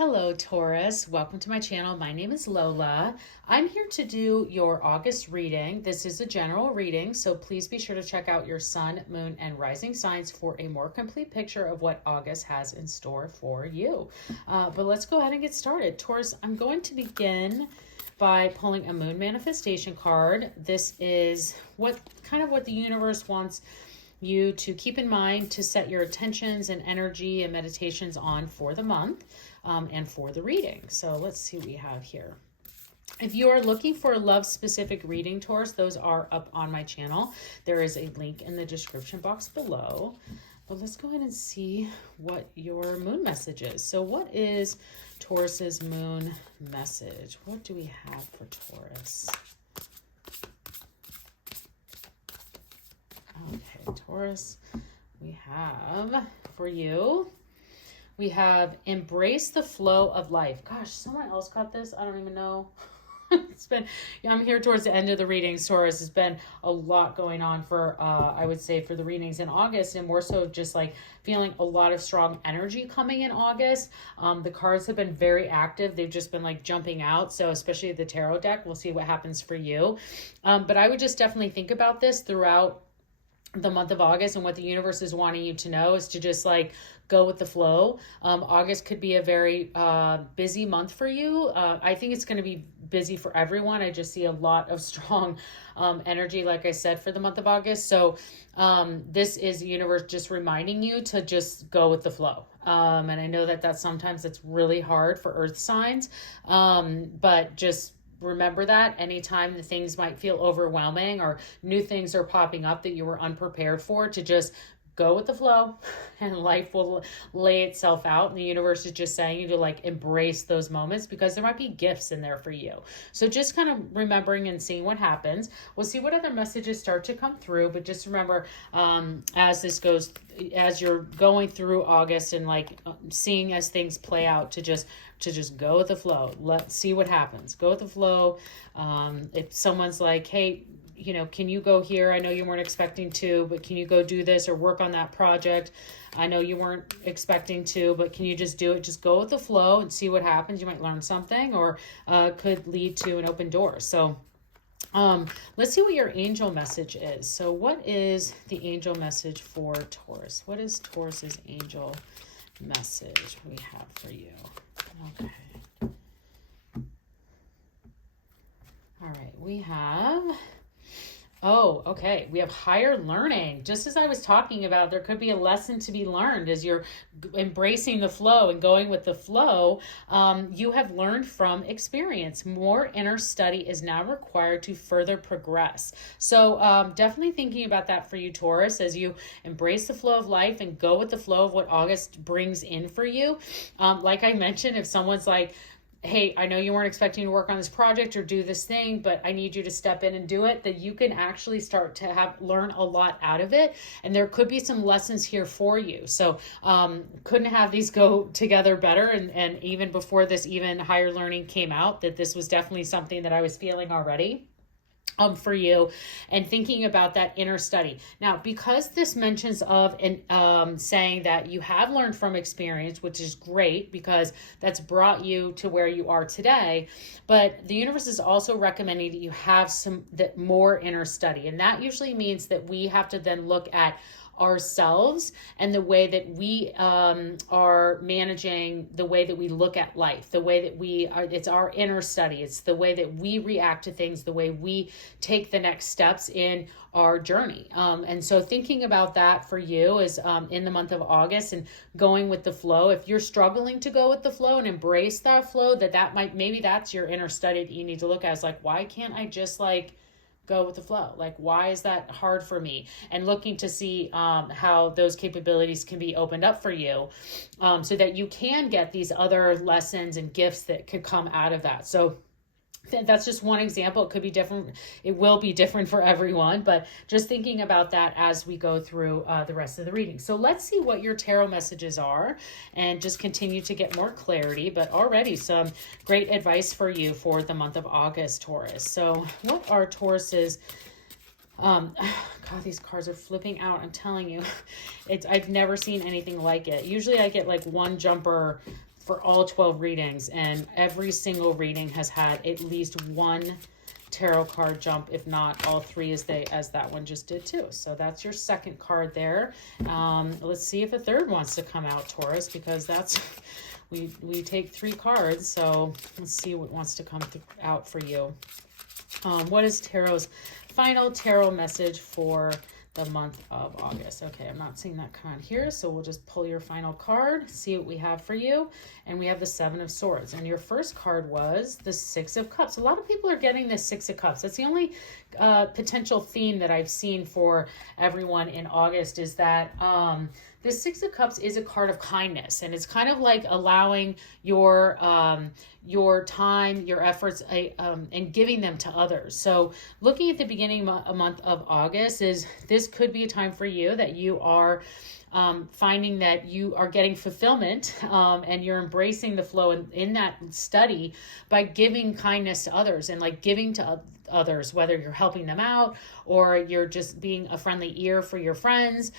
Hello, Taurus. Welcome to my channel. My name is Lola. I'm here to do your August reading. This is a general reading, so please be sure to check out your sun, moon, and rising signs for a more complete picture of what August has in store for you. But let's go ahead and get started. Taurus, I'm going to begin by pulling a moon manifestation card. This is what the universe wants you to keep in mind to set your attentions and energy and meditations on for the month and for the reading. So let's see what we have here. If you are looking for a love-specific reading, Taurus, those are up on my channel. There is a link in the description box below. But let's go ahead and see what your moon message is. So what is Taurus's moon message? What do we have for Taurus? Okay, Taurus, we have for you, we have embrace the flow of life. Gosh, someone else got this. I don't even know. I'm here towards the end of the readings, Taurus. Has been a lot going on for, I would say, for the readings in August, and more so just like feeling a lot of strong energy coming in August. The cards have been very active. They've just been like jumping out. So especially the tarot deck, we'll see what happens for you. But I would just definitely think about this throughout the month of August, and what the universe is wanting you to know is to just like go with the flow. August could be a very busy month for you. I think it's going to be busy for everyone. I just see a lot of strong energy, like I said, for the month of August. So this is the universe just reminding you to just go with the flow. And I know that sometimes it's really hard for earth signs, but just remember that anytime the things might feel overwhelming or new things are popping up that you were unprepared for, to just go with the flow and life will lay itself out. And the universe is just saying you to like embrace those moments because there might be gifts in there for you. So just kind of remembering and seeing what happens. We'll see what other messages start to come through, but just remember as this goes, as you're going through August and like seeing as things play out, to just go with the flow. Let's see what happens. Go with the flow. If someone's like, hey, you know, can you go here? I know you weren't expecting to, but can you go do this or work on that project? I know you weren't expecting to, but can you just do it? Just go with the flow and see what happens. You might learn something, or could lead to an open door. So let's see what your angel message is. So what is the angel message for Taurus? What is Taurus's angel message we have for you? Okay. All right, we have... Oh, okay. We have higher learning. Just as I was talking about, there could be a lesson to be learned as you're embracing the flow and going with the flow. You have learned from experience. More inner study is now required to further progress. So definitely thinking about that for you, Taurus, as you embrace the flow of life and go with the flow of what August brings in for you. Like I mentioned, if someone's like, hey, I know you weren't expecting to work on this project or do this thing, but I need you to step in and do it, that you can actually start to learn a lot out of it. And there could be some lessons here for you. So couldn't have these go together better. And even before this even higher learning came out, that this was definitely something that I was feeling already. For you, and thinking about that inner study. Now, because this mentions of saying that you have learned from experience, which is great because that's brought you to where you are today, but the universe is also recommending that you have more inner study. And that usually means that we have to then look at ourselves and the way that we are managing, the way that we look at life, the way that we are, it's our inner study. It's the way that we react to things, the way we take the next steps in our journey. And so thinking about that for you is in the month of August and going with the flow. If you're struggling to go with the flow and embrace that flow, maybe that's your inner study that you need to look at. Is like, why can't I just like go with the flow? Like, why is that hard for me? And looking to see how those capabilities can be opened up for you so that you can get these other lessons and gifts that could come out of that. So that's just one example. It could be different. It will be different for everyone, but just thinking about that as we go through the rest of the reading. So let's see what your tarot messages are and just continue to get more clarity, but already some great advice for you for the month of August, Taurus. So what are Taurus's God, these cards are flipping out. I'm telling you, I've never seen anything like it. Usually I get like one jumper for all 12 readings, and every single reading has had at least one tarot card jump, if not all three, as that one just did too. So that's your second card there. Let's see if a third wants to come out, Taurus, because that's we take 3 cards. So let's see what wants to come out for you. What is Tarot's final tarot message for the month of August? Okay, I'm not seeing that card here, so we'll just pull your final card, see what we have for you. And we have the 7 of Swords, and your first card was the 6 of Cups. A lot of people are getting the 6 of Cups. That's the only potential theme that I've seen for everyone in August, is that the 6 of Cups is a card of kindness, and it's kind of like allowing your time, your efforts, and giving them to others. So looking at the beginning a month of August, is this could be a time for you that you are finding that you are getting fulfillment, and you're embracing the flow in that study by giving kindness to others, and like giving to others, whether you're helping them out or you're just being a friendly ear for your friends.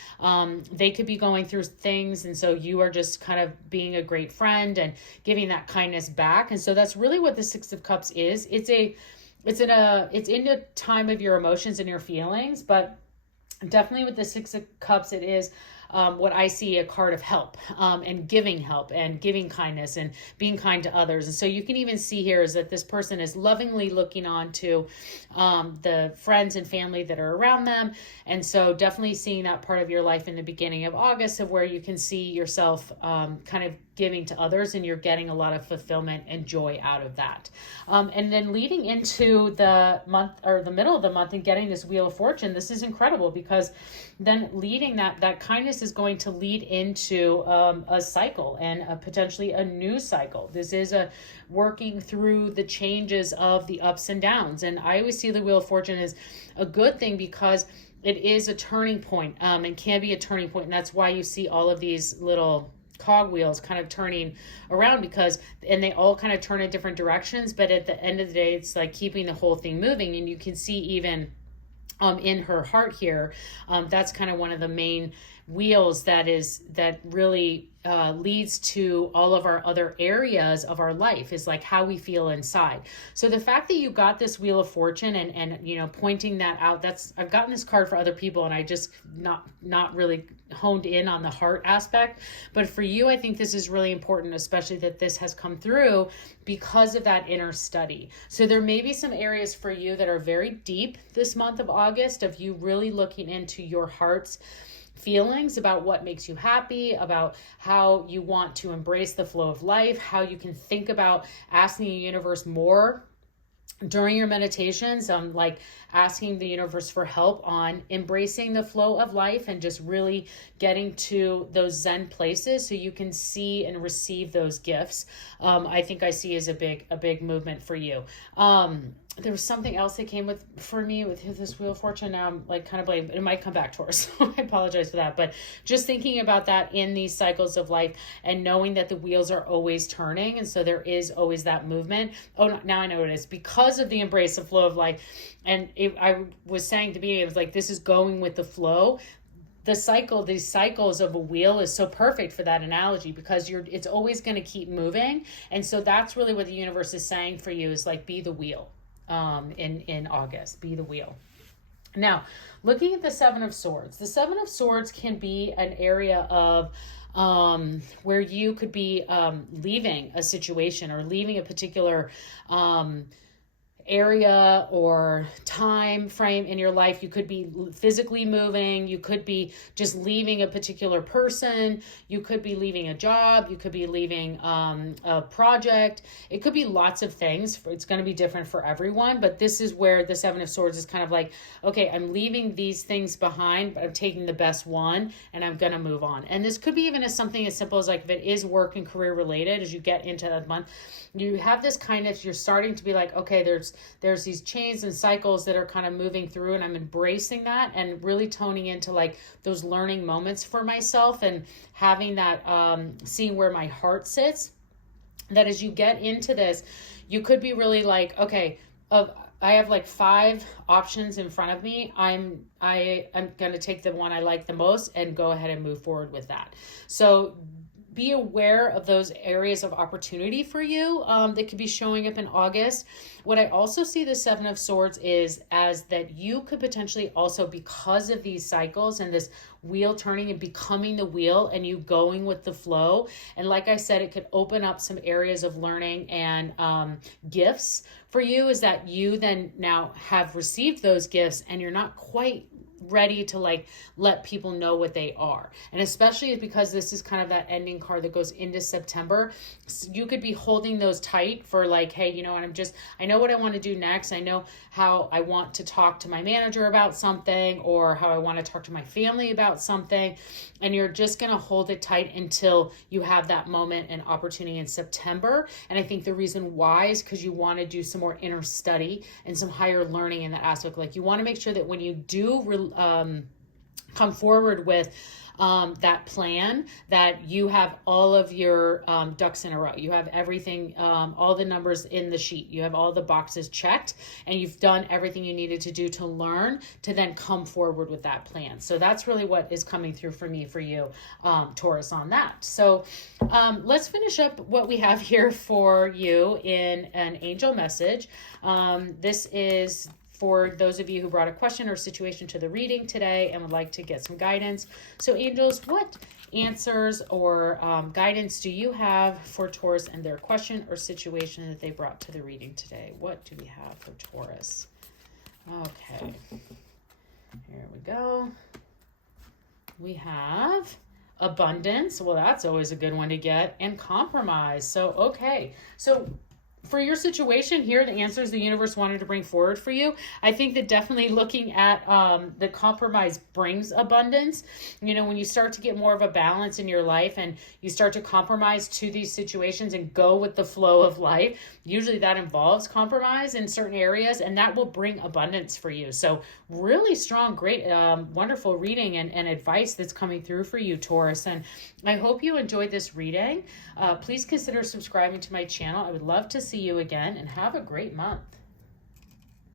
They could be going through things, and so you are just kind of being a great friend and giving that kindness back. And so that's really what the 6 of Cups is. It's in a time of your emotions and your feelings, but definitely with the 6 of Cups, it is what I see, a card of help, and giving kindness and being kind to others. And so you can even see here is that this person is lovingly looking on to the friends and family that are around them. And so definitely seeing that part of your life in the beginning of August, of where you can see yourself kind of giving to others, and you're getting a lot of fulfillment and joy out of that. And then leading into the month, or the middle of the month, and getting this Wheel of Fortune, this is incredible, because then leading that kindness is going to lead into a cycle, and potentially a new cycle. This is a working through the changes of the ups and downs. And I always see the Wheel of Fortune as a good thing, because it is a turning point, and can be a turning point. And that's why you see all of these little cogwheels kind of turning around, and they all kind of turn in different directions, but at the end of the day, it's like keeping the whole thing moving. And you can see even in her heart here, that's kind of one of the main wheels that really leads to all of our other areas of our life, is like how we feel inside. So the fact that you got this Wheel of Fortune and pointing that out, I've gotten this card for other people, and I just not really honed in on the heart aspect. But for you, I think this is really important, especially that this has come through because of that inner study. So there may be some areas for you that are very deep this month of August, of you really looking into your heart's feelings about what makes you happy, about how you want to embrace the flow of life, how you can think about asking the universe more during your meditations, like asking the universe for help on embracing the flow of life, and just really getting to those Zen places so you can see and receive those gifts. I think I see as a big movement for you. There was something else that came for me with this Wheel of Fortune. Now I'm like kind of blaming, it might come back to us. So I apologize for that. But just thinking about that in these cycles of life, and knowing that the wheels are always turning. And so there is always that movement. Oh, now I know what it is, because of the embrace of flow of life. And I was saying to me, it was like, this is going with the flow. These cycles of a wheel is so perfect for that analogy, because it's always going to keep moving. And so that's really what the universe is saying for you, is like, be the wheel. In August, be the wheel. Now, looking at the 7 of Swords, the 7 of Swords can be an area of where you could be leaving a situation, or leaving a particular area or time frame in your life. You could be physically moving, you could be just leaving a particular person, you could be leaving a job, you could be leaving a project. It could be lots of things. It's going to be different for everyone, but this is where the 7 of Swords is kind of like, okay, I'm leaving these things behind, but I'm taking the best one, and I'm going to move on. And this could be even as something as simple as, like, if it is work and career related, as you get into that month, you have this kind of, you're starting to be like, okay, there's these chains and cycles that are kind of moving through, and I'm embracing that, and really toning into like those learning moments for myself, and having that, seeing where my heart sits, that as you get into this, you could be really like, okay, I have like 5 options in front of me. I'm going to take the one I like the most and go ahead and move forward with that. So be aware of those areas of opportunity for you that could be showing up in August. What I also see the Seven of Swords is as that you could potentially also, because of these cycles and this wheel turning and becoming the wheel and you going with the flow. And like I said, it could open up some areas of learning and gifts for you, is that you then now have received those gifts and you're not quite ready to like let people know what they are. And especially because this is kind of that ending card that goes into September, you could be holding those tight for like, hey, you know what, I know what I want to do next. I know how I want to talk to my manager about something, or how I want to talk to my family about something. And you're just going to hold it tight until you have that moment and opportunity in September. And I think the reason why is because you want to do some more inner study and some higher learning in that aspect. Like you want to make sure that when you do come forward with that plan, that you have all of your ducks in a row. You have everything, all the numbers in the sheet. You have all the boxes checked, and you've done everything you needed to do to learn to then come forward with that plan. So that's really what is coming through for me, for you, Taurus, on that. So let's finish up what we have here for you in an angel message. This is for those of you who brought a question or situation to the reading today and would like to get some guidance. So angels, what answers or guidance do you have for Taurus and their question or situation that they brought to the reading today? What do we have for Taurus? Okay, here we go. We have abundance. Well, that's always a good one to get. And compromise. So, okay. So for your situation here, the answers the universe wanted to bring forward for you, I think that definitely looking at the compromise brings abundance. You know, when you start to get more of a balance in your life and you start to compromise to these situations and go with the flow of life, usually that involves compromise in certain areas, and that will bring abundance for you. So really strong, great, wonderful reading and advice that's coming through for you, Taurus. And I hope you enjoyed this reading. Please consider subscribing to my channel. I would love to see you again, and have a great month.